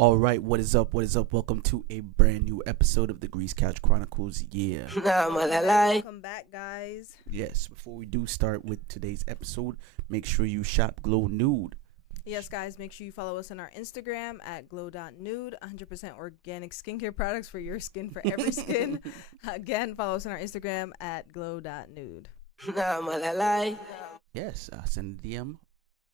All right, what is up? What is up? Welcome to a brand new episode of the Grease Couch Chronicles. Yeah. Welcome back, guys. Yes, before we do start with today's episode, make sure you shop Glow Nude. Yes, guys, make sure you follow us on our Instagram at glow.nude, 100% organic skincare products for your skin, for every skin. Again, follow us on our Instagram at glow.nude. Yes, send a DM.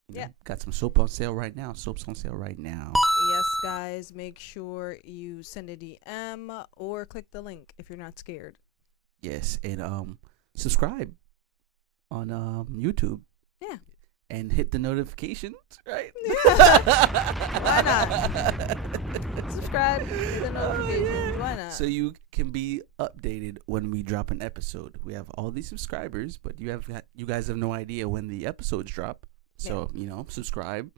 Yeah. Got some soap on sale right now. Soap's on sale right now. Yes, guys, make sure you send a DM or click the link if you're not scared. Yes, and subscribe on YouTube. Yeah. And hit the notifications, right? Why not? Subscribe, hit the notifications. Why not? So you can be updated when we drop an episode. We have all these subscribers, but you guys have no idea when the episodes drop. So, subscribe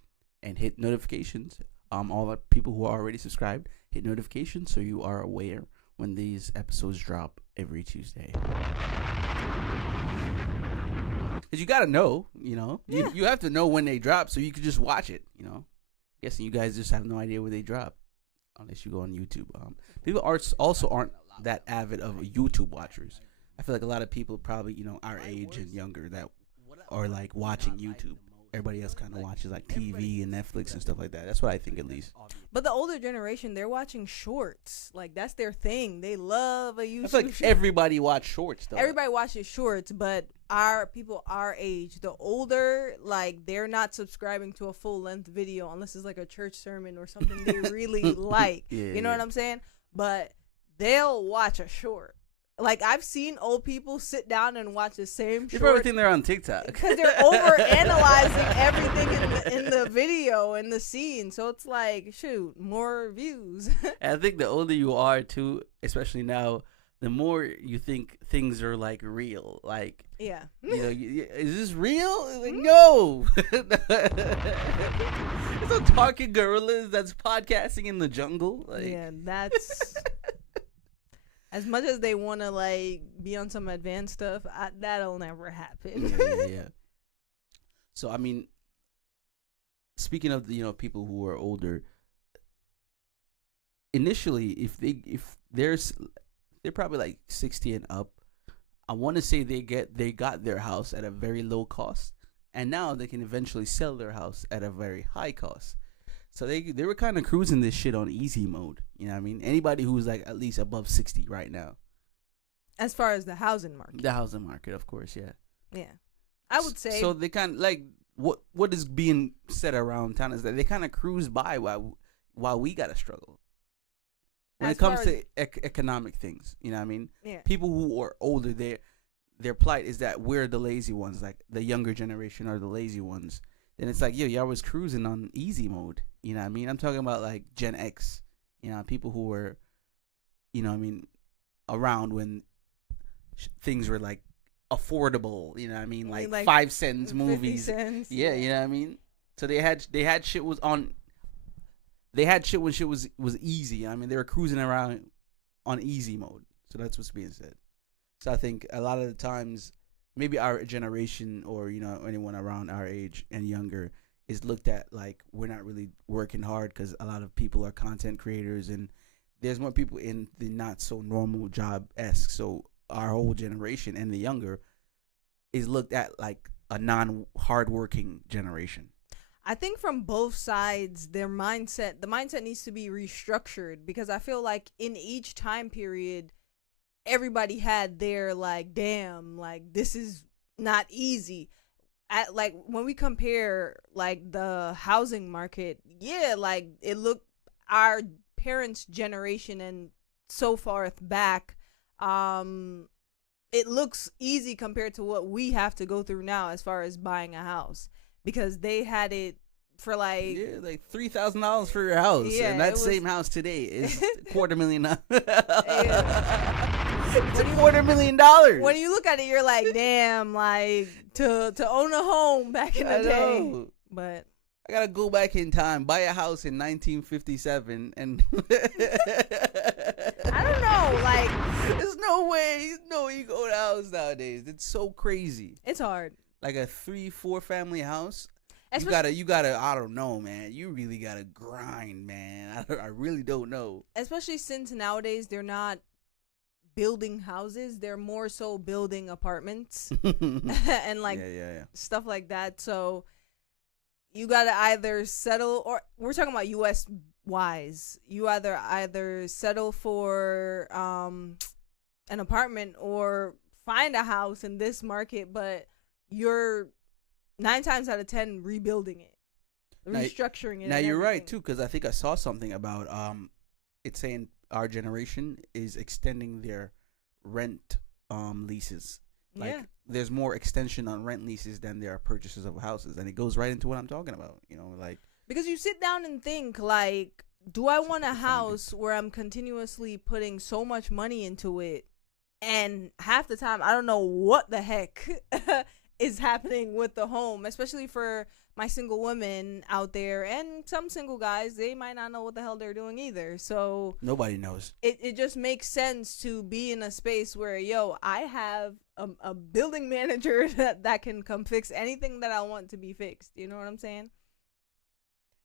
and hit notifications. All the people who are already subscribed, hit notifications so you are aware when these episodes drop every Tuesday. Because you got to know, you have to know when they drop so you can just watch it, Guessing you guys just have no idea where they drop unless you go on YouTube. People aren't that avid of YouTube watchers. I feel like a lot of people probably, our age and younger that are like watching YouTube. Everybody else kind of watches like TV and Netflix and stuff like that. That's what I think, at least. But the older generation, they're watching shorts. Like, that's their thing. They love a YouTube. I feel like everybody watch shorts, though. Everybody watches shorts, but our people our age, the older, like, they're not subscribing to a full-length video unless it's like a church sermon or something they really like. You know what I'm saying? But they'll watch a short. Like, I've seen old people sit down and watch the same short. You probably think they're on TikTok. Because they're over-analyzing everything in the video and the scene. So it's like, shoot, more views. And I think the older you are, too, especially now, the more you think things are, like, real. Like, yeah. Is this real? Like, no. It's a talking gorillas that's podcasting in the jungle. Like. Yeah, that's... As much as they want to, like, be on some advanced stuff, that'll never happen. Yeah. So, I mean, speaking of, people who are older, initially, if they're probably like 60 and up, I want to say they got their house at a very low cost, and now they can eventually sell their house at a very high cost. So they were kind of cruising this shit on easy mode. You know what I mean? Anybody who's like at least above 60 right now. As far as the housing market. The housing market, of course, yeah. Yeah. I would say. So they kind of like what is being said around town is that they kind of cruise by while we got to struggle. When it comes to economic things, you know what I mean? Yeah. People who are older, their plight is that we're the lazy ones, like the younger generation are the lazy ones. Then it's like, y'all was cruising on easy mode. You know what I mean? I'm talking about like Gen X, people who were, around when things were like affordable. You know what I mean? Like 5 cents movies. 50 cents. Yeah, you know what I mean? So they had shit was on. They had shit when shit was easy. I mean, they were cruising around on easy mode. So that's what's being said. So I think a lot of the times, maybe our generation or, anyone around our age and younger is looked at like we're not really working hard because a lot of people are content creators and there's more people in the not so normal job-esque. So our whole generation and the younger is looked at like a non-hardworking generation. I think from both sides, the mindset needs to be restructured because I feel like in each time period, everybody had their like, damn, like this is not easy. Like when we compare like the housing market, yeah, like it looked our parents' generation and so forth back, it looks easy compared to what we have to go through now as far as buying a house because they had it for like $3,000 for your house, and that same house today is $250,000. It's $250,000. When you look at it, you're like, damn, like to own a home back in the day. But I gotta go back in time, buy a house in 1957, and I don't know, like there's no way you go to a house nowadays. It's so crazy. It's hard. Like a 3-4 family house. You gotta. I don't know, man. You really gotta grind, man. I really don't know. Especially since nowadays they're not building houses; they're more so building apartments and like stuff like that. So you gotta either settle, or we're talking about U.S. wise. You either settle for an apartment or find a house in this market, but you're 9 times out of 10 rebuilding it, restructuring it. Now you're right too, because I think I saw something about it's saying our generation is extending their rent leases. Like there's more extension on rent leases than there are purchases of houses, and it goes right into what I'm talking about. You know, like because you sit down and think like, do I want a house where I'm continuously putting so much money into it, and half the time I don't know what the heck is happening with the home, especially for my single women out there, and some single guys, they might not know what the hell they're doing either. So nobody knows. It just makes sense to be in a space where, I have a building manager that can come fix anything that I want to be fixed. You know what I'm saying?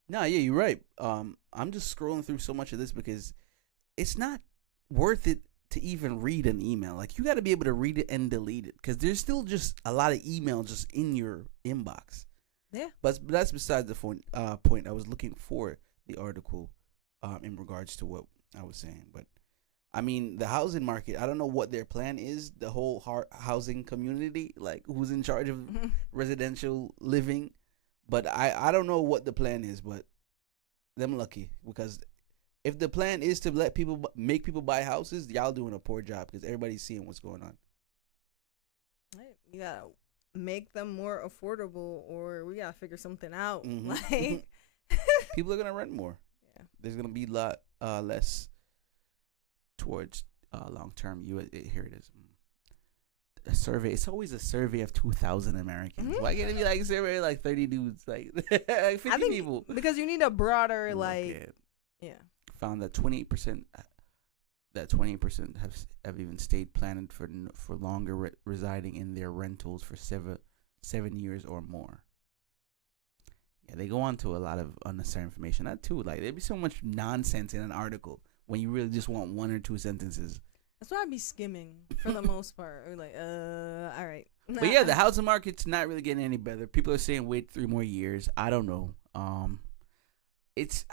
No, yeah, you're right. I'm just scrolling through so much of this because it's not worth it to even read an email. Like, you got to be able to read it and delete it, because there's still just a lot of email just in your inbox. Yeah. But that's besides the point. I was looking for the article in regards to what I was saying. But, I mean, the housing market, I don't know what their plan is, the whole housing community, like who's in charge of residential living. But I don't know what the plan is, but them lucky, because if the plan is to make people buy houses, y'all doing a poor job, because everybody's seeing what's going on. Right. You gotta make them more affordable, or we gotta figure something out. Like people are gonna rent more. Yeah, there's gonna be a lot less towards long term. Here it is. A survey. It's always a survey of 2,000 Americans. Why can't it be like a survey of like 30 dudes, like 50 people? Because you need a broader Found that 28% have even stayed planted for longer residing in their rentals for 7 years or more. Yeah, they go on to a lot of unnecessary information. That too, like there'd be so much nonsense in an article when you really just want 1 or 2 sentences. That's why I be skimming for the most part. Or like, all right. But yeah, the housing market's not really getting any better. People are saying wait 3 more years. I don't know. It's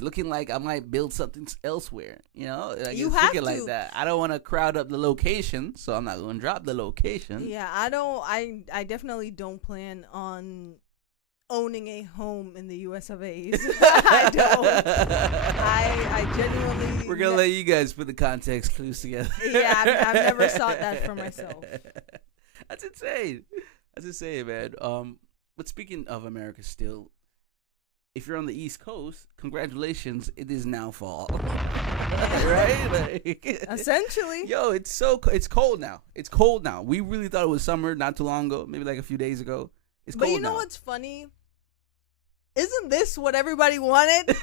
looking like I might build something elsewhere. You know, like you it's have looking to. like that. I don't want to crowd up the location, so I'm not going to drop the location. Yeah, I don't. I definitely don't plan on owning a home in the U.S. of A. I don't. I genuinely. We're gonna let you guys put the context clues together. Yeah, I've never sought that for myself. That's insane. That's insane, man. But speaking of America, still, if you're on the East Coast, congratulations, it is now fall. Right? Like, essentially. Yo, it's cold now. It's cold now. We really thought it was summer not too long ago, maybe like a few days ago. It's cold now. But you know what's funny? Isn't this what everybody wanted?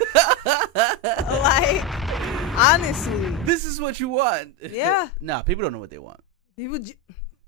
Like, honestly. This is what you want. Yeah. Nah, people don't know what they want. We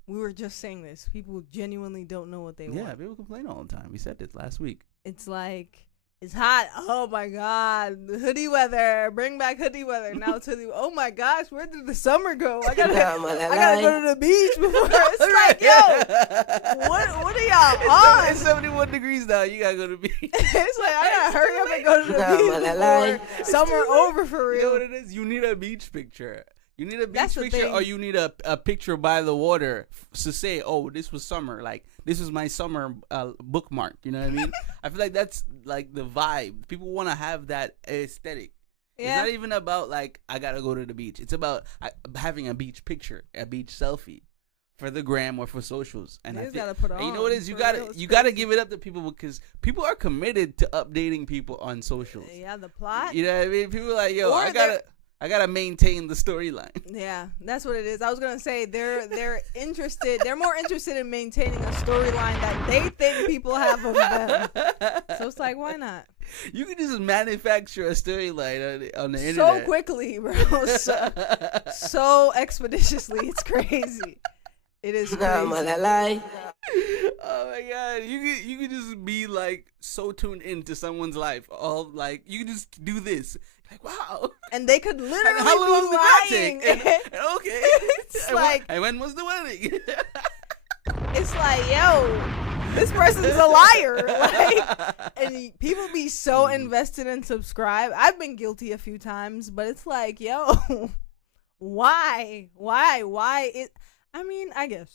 were just saying this. People genuinely don't know what they want. Yeah, people complain all the time. We said this last week. It's like, it's hot. Oh my God. Hoodie weather. Bring back hoodie weather. Now it's hoodie. Oh my gosh. Where did the summer go? I gotta go to the beach before. It's like, yo, what are y'all on? It's 71 degrees now. You gotta go to the beach. It's like, I gotta hurry up and go to the beach before summer over for real. You know what it is? You need a beach picture. You need a beach picture, thing. Or you need a picture by the water to say, oh, this was summer. Like, this was my summer bookmark. You know what I mean? I feel like that's like the vibe. People want to have that aesthetic. Yeah. It's not even about like, I got to go to the beach. It's about having a beach picture, a beach selfie for the gram or for socials. And you gotta put it on. You know what it is? You gotta give it up to people, because people are committed to updating people on socials. Yeah, the plot. You know what I mean? People are like, yo, I gotta maintain the storyline. Yeah, that's what it is. I was gonna say they're interested. They're more interested in maintaining a storyline that they think people have of them. So it's like, why not? You can just manufacture a storyline on the internet so quickly, bro. So expeditiously. It's crazy. It is Nah, crazy. man, I lie. Oh my god, you could just be like so tuned into someone's life. All like you could just do this. Like wow. And they could And literally how long did be that lying. take? And okay. It's And like and when was the wedding? it's like, yo, this person's a liar. Like, and people be so invested and subscribe. I've been guilty a few times, but it's like, yo, why? It. I mean, I guess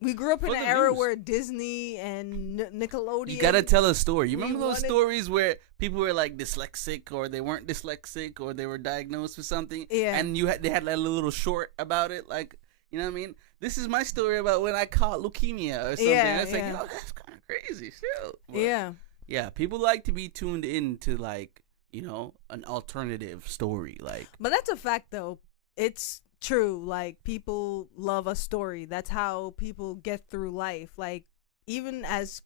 we grew up in For an the era views. where Disney and Nickelodeon. You gotta tell a story. You We remember those wanted- stories where people were like dyslexic, or they weren't dyslexic, or they were diagnosed with something, Yeah. and they had like a little short about it, like you know what I mean? This is my story about when I caught leukemia or something. Yeah, It's like, yeah. yo, that's kind of crazy, still. But, Yeah. yeah. People like to be tuned into like an alternative story, like But that's a fact, though. It's true. Like, people love a story. That's how people get through life. Like, even as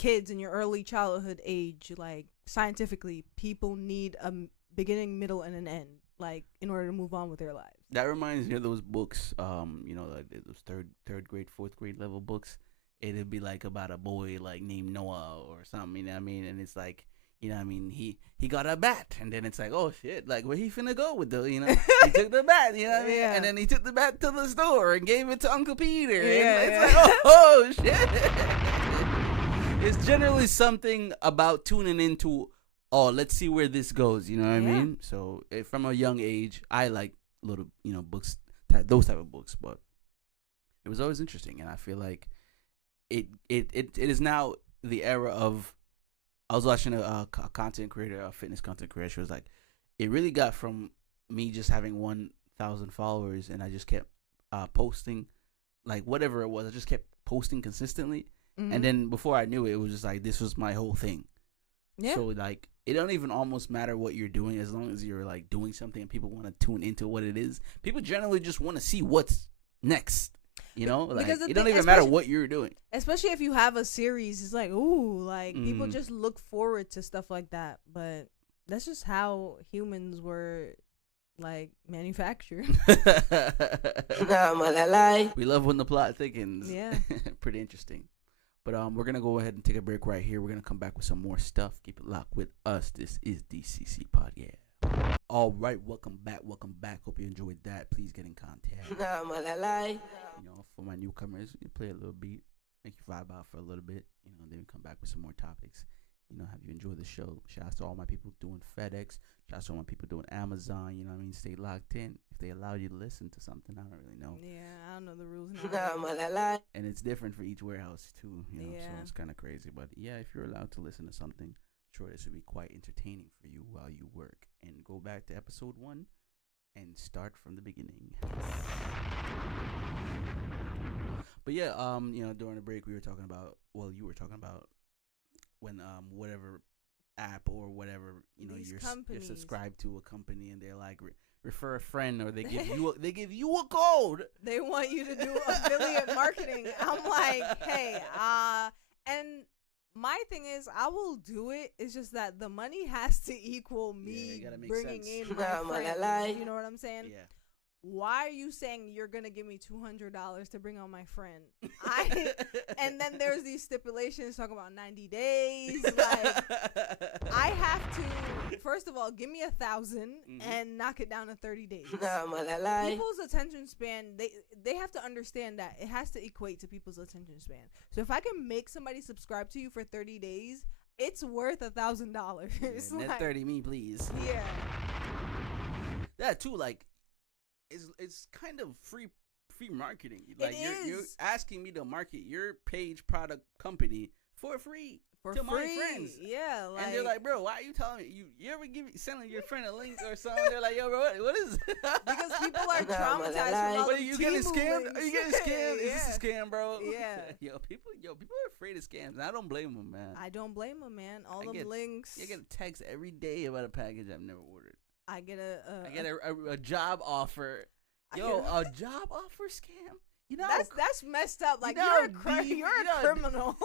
kids in your early childhood age, like, scientifically, people need a beginning, middle, and an end, like, in order to move on with their lives. that reminds me of those books. Like those third grade, fourth grade level books. It'd be like about a boy like named Noah or something. You know what I mean? And it's like, you know what I mean? He got a bat, and then it's like, oh shit, like where he finna go with the, he took the bat, you know what I mean? Yeah. And then he took the bat to the store and gave it to Uncle Peter. Yeah, and yeah. it's like, oh shit. It's generally something about tuning into, oh, let's see where this goes, you know what I Yeah. mean? So from a young age, I like little, books, those type of books, but it was always interesting, and I feel like it is now the era of. I was watching a content creator, a fitness content creator. She was like, it really got from me just having 1,000 followers, and I just kept posting, like whatever it was. I just kept posting consistently, Mhm. and then before I knew it, it was just like this was my whole thing. Yeah. So like, it don't even almost matter what you're doing as long as you're like doing something and people want to tune into what it is. People generally just want to see what's next. Like Because the it don't thing- even matter especially- what you're doing. Especially if you have a series, it's like, ooh, like people Mhm. just look forward to stuff like that. But that's just how humans were, like, manufactured. Nah, man, I lie. We love when the plot thickens. Yeah. Pretty interesting. But we're gonna go ahead and take a break right here. We're gonna come back with some more stuff. Keep it locked with us. This is DCC Pod. Yeah. All right, welcome back. Hope you enjoyed that. Please get in contact. Nah, man, I lie. For my newcomers, you play a little beat, make you vibe out for a little bit. Then we come back with some more topics. Have you enjoyed the show? Shout out to all my people doing FedEx. Shout out to all my people doing Amazon. You know what I mean? Stay locked in. If they allow you to listen to something, I don't really know. Yeah, I don't know the rules Nah, now. man, I lie. And it's different for each warehouse too. So Yeah. it's kind of crazy. But yeah, if you're allowed to listen to something, sure, this would be quite entertaining for you while you work. And go back to episode 1 and start from the beginning. But yeah, during the break we were talking about. Well, you were talking about when whatever app or whatever These you're companies. subscribed to a company and they're like refer a friend, or they give you a code. They want you to do affiliate marketing. I'm like, hey, and my thing is, I will do it. It's just that the money has to equal Yeah, me it gotta make bringing sense. in Nah, my man, I friends. lie. You know what I'm saying? Yeah. Why are you saying you're gonna give me $200 to bring on my friend? And then there's these stipulations talking about 90 days. Like, I have to, first of all, give me 1,000 and knock it down to 30 days. Nah, man, I lie. People's attention span, they have to understand that it has to equate to people's attention span. So if I can make somebody subscribe to you for 30 days, it's worth $1,000. Net Like, 30 me, please. yeah. That too, like, it's kind of free marketing. Like you're is. asking me to market your page, product, company for free For to free. my friends. Yeah. Like, And they're like, bro, why are you telling me? You ever sending your friend a link or something? They're like, yo, bro, what is? because people are Nah, man, I traumatized lie. from all What, are the you getting Temu scammed? links. Are you getting scammed? Is this a Yeah. scam, bro? Yeah. Yo, people are afraid of scams, and I don't blame them, man. I don't blame them, man. All I them get- links. I get a text every day about a package I've never ordered. I get I get a job offer. I Yo, get a job offer scam? You know, that's messed up. Like, know you're a, how deep- you're a you know how criminal.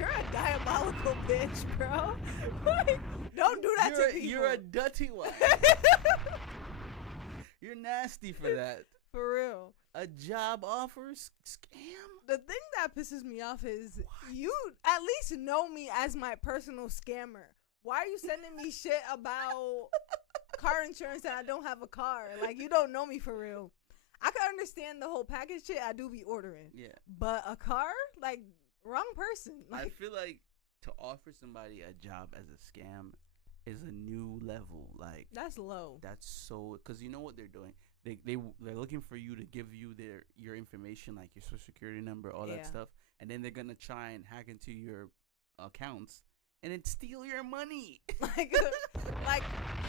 You're a diabolical bitch, bro. Like, don't do that to people. You're a dirty one. You're nasty for that. For real. A job offer scam? The thing that pisses me off is you at least know me as my personal scammer. Why are you sending me shit about car insurance and I don't have a car? Like, you don't know me for real. I can understand the whole package shit I do be ordering. Yeah. But a car? Like, wrong person. I Like, feel like to offer somebody a job as a scam is a new level. Like, that's low. that's so, because you know what they're doing. They're looking for you to give you your information, like your social security number, all Yeah. that stuff, and then they're gonna try and hack into your accounts and then steal your money like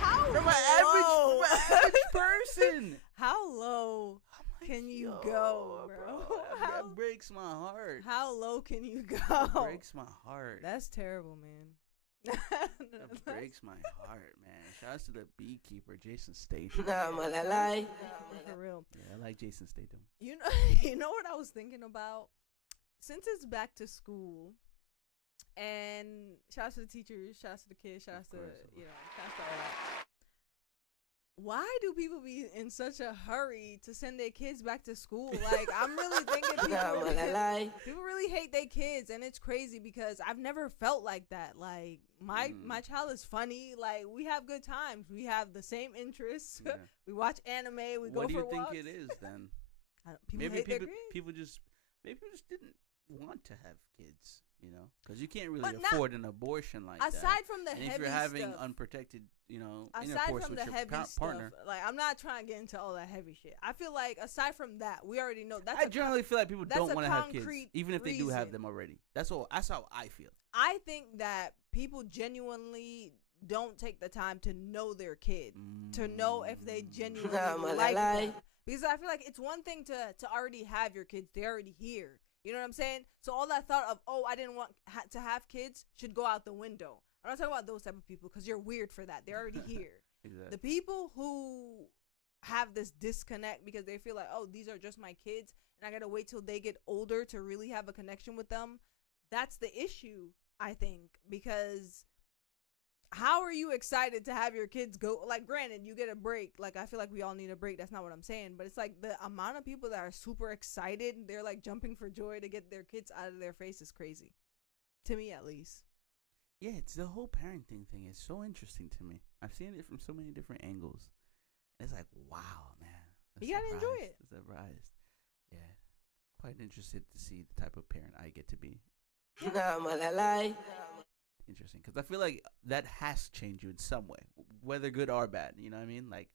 how from low? an average person. How low I'm like, can you yo, go, bro? That breaks my heart. How low can you That go? breaks my heart. That's terrible, man. That breaks my heart, man. Shout out to the beekeeper, Jason Statham. Nah, malalai. For real. Yeah, I like Jason Statham. You know, you know what I was thinking about? Since it's back to school, and shout out to the teachers, shout out to the kids, shout out to, you know, shout out to all that. Why do people be in such a hurry to send their kids back to school? Like, I'm really thinking Nah, malalai. people really hate their kids, and it's crazy because I've never felt like that. Like, my child is funny. Like, we have good times. We have the same interests. Yeah. We watch anime. We go What do for you think walks. it is then? People Maybe hate their people kids. people just didn't want to have kids, you know, because you can't really But not- afford an abortion like that. Aside from the And heavy if you're having stuff, unprotected, you know, aside intercourse from with the your heavy stuff, partner, like, I'm not trying to get into all that heavy shit. I feel like aside from that, we already know that's I a generally feel like people that's don't a want to have kids, concrete even if they do have reason. them already. That's how I feel. I think that people genuinely don't take the time to know their kid, to know if they genuinely Nah, like malalai. them. Because I feel like it's one thing to already have your kids; they're already here. You know what I'm saying? So all that thought of, oh, I didn't want to have kids should go out the window. I'm not talking about those type of people because you're weird for that. They're already here. Exactly. The people who have this disconnect because they feel like, oh, these are just my kids and I gotta wait till they get older to really have a connection with them. That's the issue, I think, because how are you excited to have your kids go? Like, granted, you get a break. Like, I feel like we all need a break. That's not what I'm saying. But it's like the amount of people that are super excited, they're like jumping for joy to get their kids out of their face is crazy. To me, at least. Yeah, it's the whole parenting thing. It's so interesting to me. I've seen it from so many different angles. It's like, wow, man. You gotta enjoy it. Surprised. Yeah. Quite interested to see the type of parent I get to be. Nah, malalai. Interesting. Because I feel like that has changed you in some way, whether good or bad. You know what I mean? Like,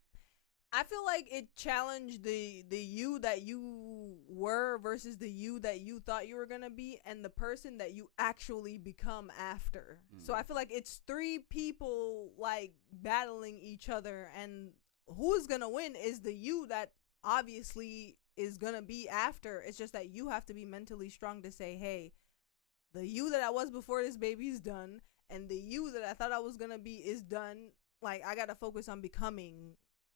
I feel like it challenged the you that you were versus the you that you thought you were gonna be and the person that you actually become after. So I feel like it's three people like battling each other, and who's gonna win is the you that obviously is gonna be after. It's just that you have to be mentally strong to say, hey, the you that I was before this baby's done, and the you that I thought I was gonna be is done. Like, I gotta focus on becoming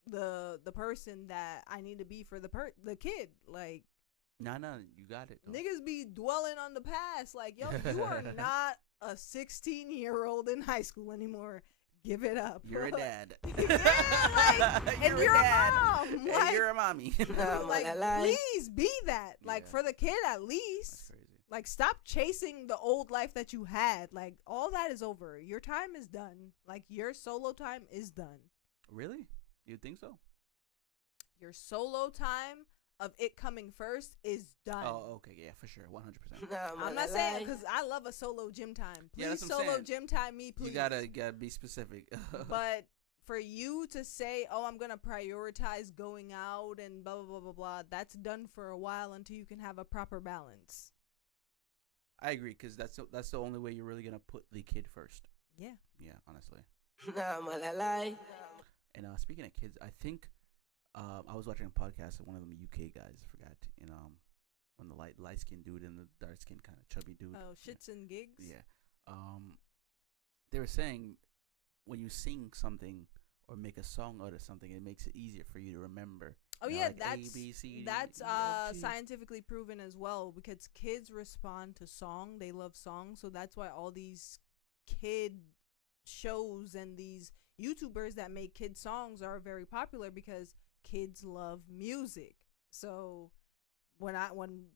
the person that I need to be for the kid. Like, no, you got it. Though. niggas be dwelling on the past. Like, yo, you are not a 16-year-old in high school anymore. Give it up. You're a dad. Yeah, like, and you're a mom. And Like, you're a mommy. Nah, like, malalai. please be that. Like, Yeah. for the kid at That's least. crazy. Like, stop chasing the old life that you had. Like, all that is over. Your time is done. Like, your solo time is done. Really? You think so? Your solo time of it coming first is done. Oh, okay. Yeah, for sure. 100%. Nah, I'm not saying, malalai. because I love a solo gym time. Yeah, Please that's what I'm solo saying. gym time me, please. You gotta be specific. But for you to say, oh, I'm going to prioritize going out and blah, blah, blah, blah, blah, that's done for a while until you can have a proper balance. I agree, because that's the only way you're really gonna put the kid first. Yeah. Yeah, honestly. Nah, malalai. And speaking of kids, I think I was watching a podcast of one of them UK guys. I forgot. When the light skinned dude and the dark skinned kind of chubby dude. Oh, shits and gigs? Yeah. They were saying when you sing something or make a song out of something, it makes it easier for you to remember. Oh, You know, yeah, like that's A, B, C, D, that's E, F, G. scientifically proven as well, because kids respond to song. They love songs, so that's why all these kid shows and these YouTubers that make kid songs are very popular, because kids love music. So when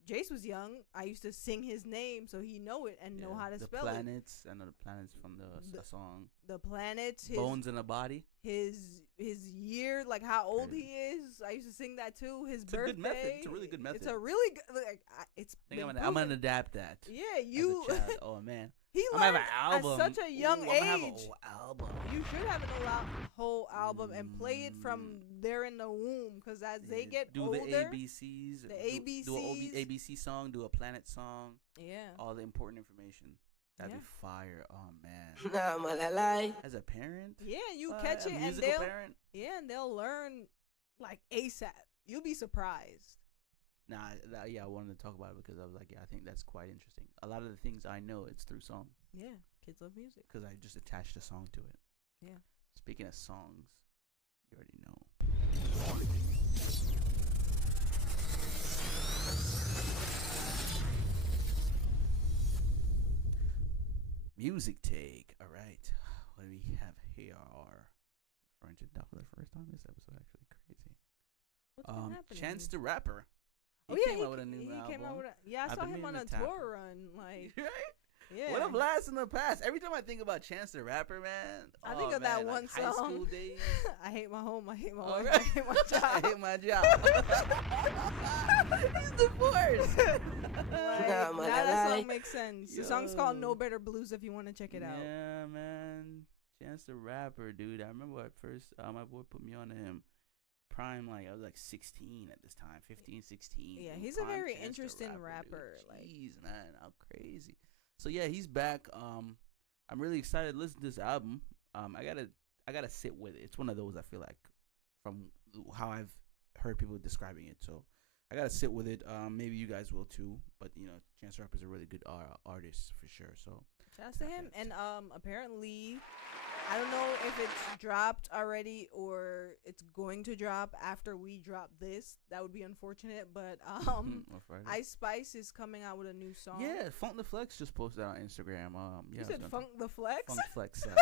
Jace was young, I used to sing his name so he know it and know how to spell planets. I know the planets from the song. The planets, his Bones in a body. his year, like how old he is. I used to sing that too. His It's birthday. a good method. It's a really good method. It's a really good. Like, it's. I'm gonna adapt that. Yeah, as you. a child. Oh man. He I'm gonna learned have an album at such a young I'm gonna have a age. whole album. You should have whole album and play it from there in the womb, because as they get do older, the ABCs, do an ABCs. ABC song, do a planet song, yeah, all the important information. That'd Yeah. be fire. Oh man. Nah, malalai. As a parent, yeah, you catch it a and musical they'll parent. and they'll learn like ASAP. You'll be surprised. Nah, I wanted to talk about it because I was like, I think that's quite interesting. A lot of the things I know, it's through song Yeah, kids love music. because I just attached a song to it. Yeah. Speaking of songs, you already know. Music take. All right. What do we have here? Referring to Doc for the first time this episode, actually crazy. What's been happening? Chance the Rapper. Oh yeah, came out with a new he album. came out with I I've saw been him on meaning a to tap tour him. run. Like, Right? yeah. What a blast in the past. Every time I think about Chance the Rapper, man. I think of that one High school song. days. I hate my home. I hate my All wife. right. I hate my job. I hate my job. He's divorced. Like, Nah, now that malalai. song makes sense. The song's called Yo. No Better Blues if you want to check it out. Yeah, man. Chance the Rapper, dude. I remember at first, my boy put me on to him. Prime, like, I was like 16 at this time. 15, 16. Yeah, Dude, he's a prime very Chance the interesting dude. rapper, like- Jeez, man. How crazy. So, yeah, he's back. I'm really excited to listen to this album. I gotta sit with it. It's one of those, I feel like, from how I've heard people describing it. So, I gotta sit with it. Maybe you guys will too. But, you know, Chance the Rapper is a really good artist for sure. So, Shouts to him. And apparently, I don't know if it's dropped already or it's going to drop after we drop this. That would be unfortunate. But on Friday. Ice Spice is coming out with a new song. Yeah, Funk the Flex just posted on Instagram. Yeah, You said Funk the Flex? Funk Flex, sorry.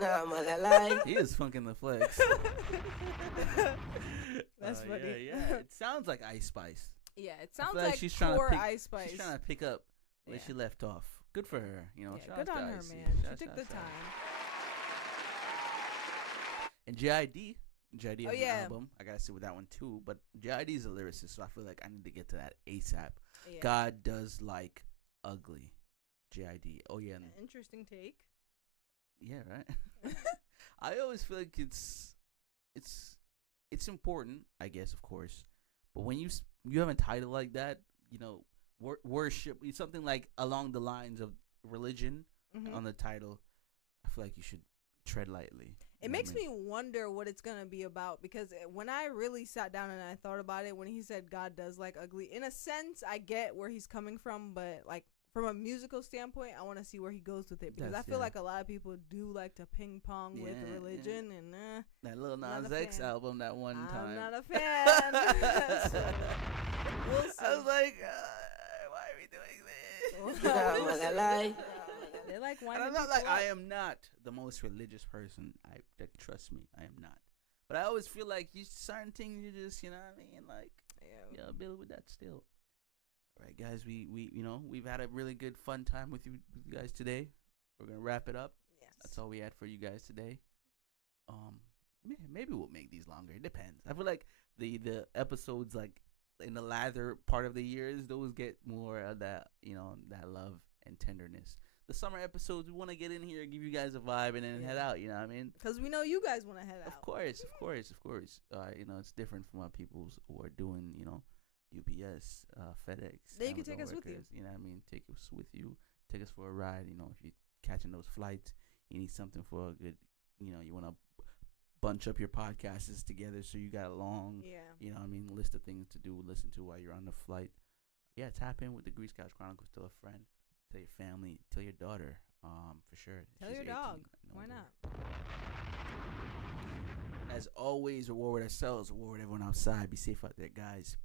Nah, malalai. He is funking the flex. That's funny. Yeah. It sounds like Ice Spice. Yeah, it I sounds feel like she's trying to core pick- Ice Spice. She's trying to pick up where Yeah. she left off. Good for her. You know, Yeah, shout good out to on her, Icy. man. Shout- She took shout- the shout. time. And JID has Oh, an yeah. album. I gotta sit with that one too. But JID is a lyricist, so I feel like I need to get to that ASAP. Yeah. God does like ugly. JID. Oh yeah, and Interesting take. yeah, right. I always feel like it's important, I guess, of course. But when you have a title like that, you know, worship, something like along the lines of religion Mhm. on the title, I feel like you should tread lightly. It makes me wonder what it's gonna be about, because when I really sat down and I thought about it, when he said God does like ugly, in a sense I get where he's coming from, but like from a musical standpoint, I want to see where he goes with it, because I feel like a lot of people do like to ping pong with Yeah, religion, and that little not a Nas X fan. album that one I'm time. not a fan. So, we'll see. I was like, why are we doing this? Nah, malalai. They like And winding I'm not people like, I up. am not the most religious person. Trust me, I am not. But I always feel like certain things you just, you know what I mean, like, Yeah. yeah, build with that still. All right, guys, we've had a really good fun time with you guys today. We're gonna wrap it up. Yes. That's all we had for you guys today. Maybe we'll make these longer. It depends. I feel like the episodes like in the latter part of the years, those get more of that, you know, that love and tenderness. The summer episodes, we want to get in here, give you guys a vibe, and then head out. You know what I mean? Because we know you guys want to head out. Of course. You know, it's different from what people who are doing, you know, UPS, FedEx. Then you can Amazon take us with you. workers, you know what I mean? Take us with you. Take us for a ride. You know, if you're catching those flights, you need something for a good, you know, you want to bunch up your podcasts together so you got a long, Yeah. you know what I mean, list of things to do, listen to while you're on the flight. Yeah, tap in with the Grease Couch Chronicles. Tell a friend. Tell your family. Tell your daughter. For sure. Tell She's your 18 dog. and Why older. not? As always, reward ourselves, reward everyone outside. Be safe out there, guys.